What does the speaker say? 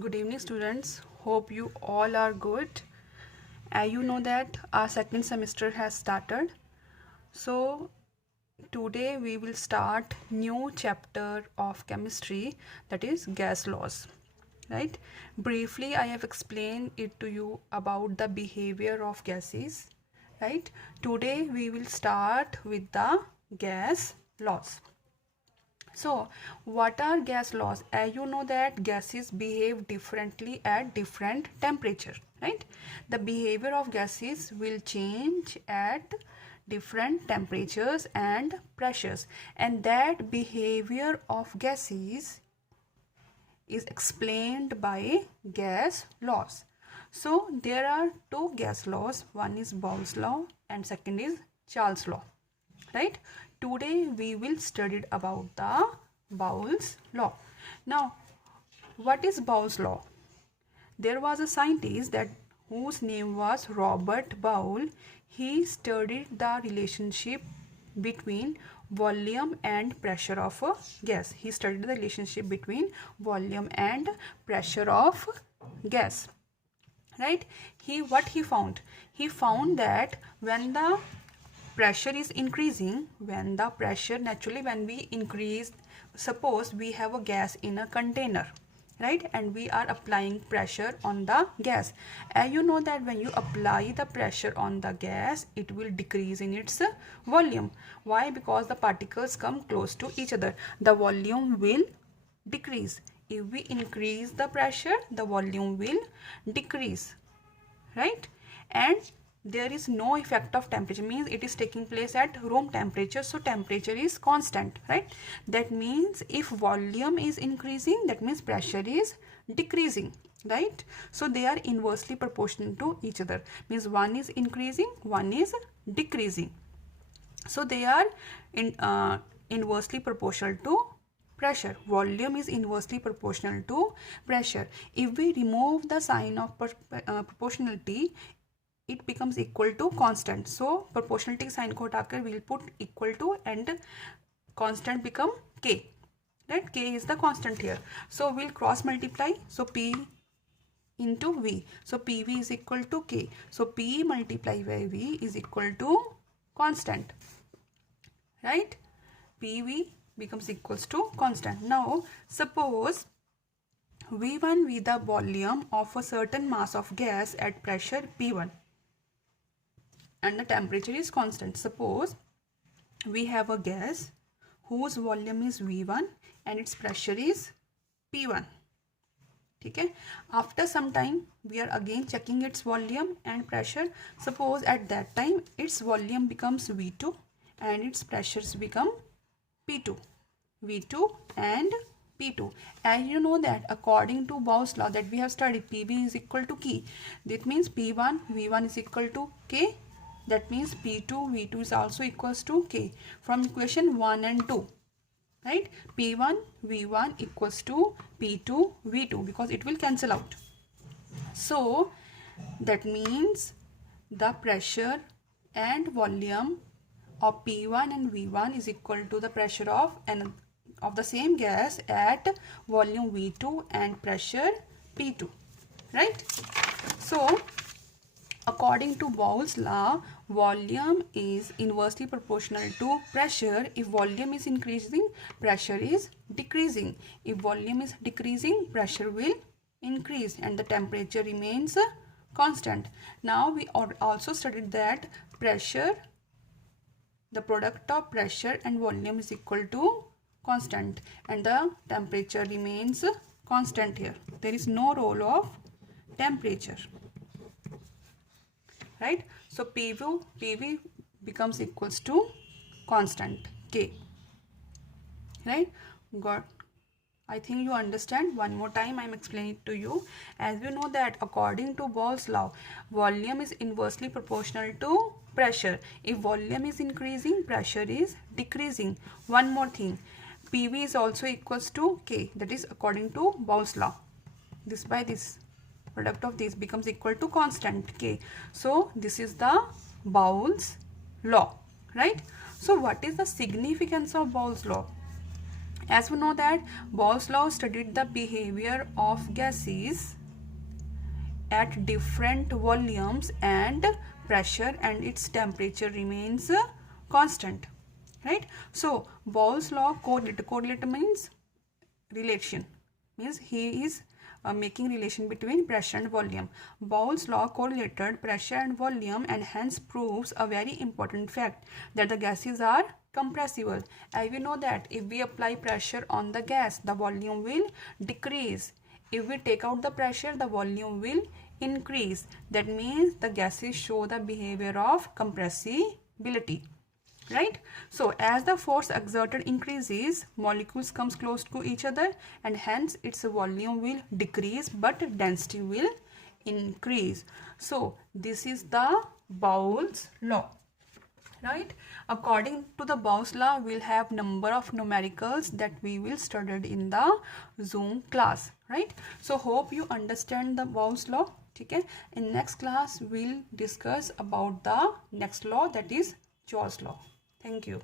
Good evening, students. Hope you all are good. You know that our second semester has started. So today we will start new chapter of chemistry, that is gas laws. Right? Briefly, I have explained it to you about the behavior of gases. Right? Today we will start with the gas laws. So, what are gas laws? You know that gases behave differently at different temperature, right? The behavior of gases will change at different temperatures and pressures, and that behavior of gases is explained by gas laws. So, there are two gas laws. One is Bowles law and second is Charles law, right? Today we will study about the Bowles law. Now, what is Bowles law? There was a scientist that whose name was Robert Boyle. He studied the relationship between volume and pressure of a gas. He studied the relationship between volume and pressure of gas, right? What he found? He found that when the pressure is increasing, when we increase, suppose we have a gas in a container, right, and we are applying pressure on the gas, and you know that when you apply the pressure on the gas, it will decrease in its volume. Why? Because the particles come close to each other, the volume will decrease. If we increase the pressure, the volume will decrease, right? And there is no effect of temperature, means it is taking place at room temperature, so temperature is constant, right? That means if volume is increasing, that means pressure is decreasing, right? So they are inversely proportional to each other, means one is increasing, one is decreasing. So they are inversely proportional to pressure. Volume is inversely proportional to pressure. If we remove the sign of proportionality, it becomes equal to constant. So proportionality sign को हटाकर we'll put equal to and constant become k, right? K is the constant here. So we'll cross multiply. So P into V. So PV is equal to K. So P multiplied by V is equal to constant, right? PV becomes equals to constant. Now suppose V1 be the volume of a certain mass of gas at pressure P1 and the temperature is constant. Suppose we have a gas whose volume is V1 and its pressure is P1. Okay? After some time we are again checking its volume and pressure. Suppose at that time its volume becomes V2 and its pressures become P2. V2 and P2. And you know that according to Bowles law that we have studied, PV is equal to K. That means P1 V1 is equal to K. That means P2 V2 is also equals to K from equation 1 and 2. Right? P1 V1 equals to P2 V2 because it will cancel out. So that means the pressure and volume of P1 and V1 is equal to the pressure of the same gas at volume V2 and pressure P2, right? So according to Bowles law, volume is inversely proportional to pressure. If volume is increasing, pressure is decreasing. If volume is decreasing, pressure will increase and the temperature remains constant. Now we also studied that pressure, the product of pressure and volume is equal to constant and the temperature remains constant here. There is no role of temperature, right? So PV becomes equals to constant K, right? Got? I think you understand. One more time I am explaining it to you. As we know that according to Bowles law, volume is inversely proportional to pressure. If volume is increasing, pressure is decreasing. One more thing, PV is also equals to K, that is according to Bowles law. This by this, product of this becomes equal to constant K. So this is the Bowles law, right? So what is the significance of Bowles law? As we know that Bowles law studied the behavior of gases at different volumes and pressure, and its temperature remains constant, right? So Bowles law correlate means relation, means he is making relation between pressure and volume. Bowles law correlated pressure and volume, and hence proves a very important fact that the gases are compressible. And we know that if we apply pressure on the gas, the volume will decrease. If we take out the pressure, the volume will increase. That means the gases show the behavior of compressibility, right? So as the force exerted increases, molecules comes close to each other, and hence its volume will decrease but density will increase. So this is the Bowles law, right? According to the Bowles law, we'll have number of numericals that we will study in the Zoom class, right? So hope you understand the Bowles law. Okay, in next class we'll discuss about the next law, that is Joule's law. Thank you.